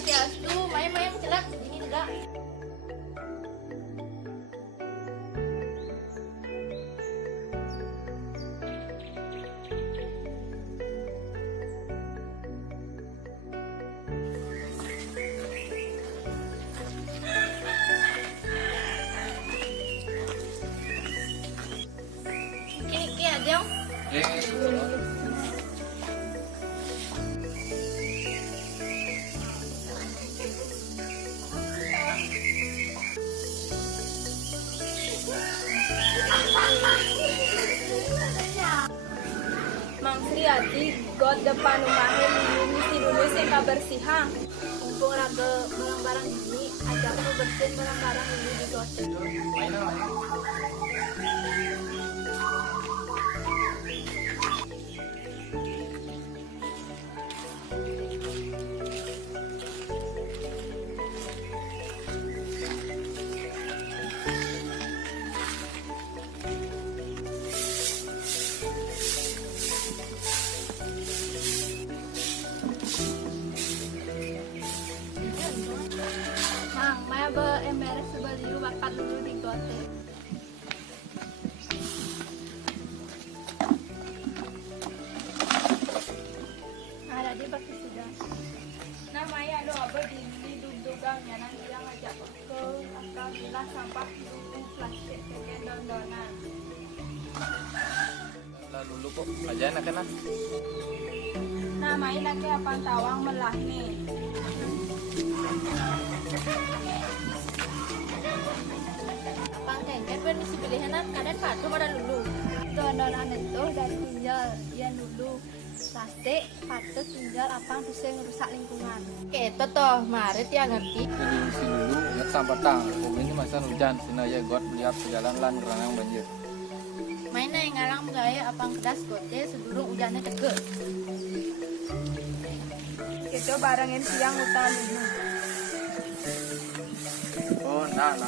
Swastiastu, mayang celak ini enggak. Kini aja. Mang Sri Adi, God depan umahin misi dulu sih kebersihan. Mumpung raga barang-barang ini, ajak aku bersihin barang-barang ini di God. Mang, maya emberes sebaliu bakat dulu di gote. Ada di baki sudah. Nah, maya lo apa di duduknya nanti yang ngajak ke akal bilah sampah dulu plastik kayak don-donan. Lalu lu kok aja enak enak. Nah, main lagi apa tawang melah nih. Apang kengket pun isi pilihanan kadang patu pada lulu. Dononan itu dari tinggal ya lulu plastik patu tinggal apang bisa ngerusak lingkungan. Kita toh mari ya ngerti. Jadi isi dulu ingat sampah tang. Ini masa hujan sini aja got lihat jalan lan renang banjir. Main yang ngalang gaya apang kedas gote sebelum hujannya ceket. Kita barengin siang utang dulu. Oh nah.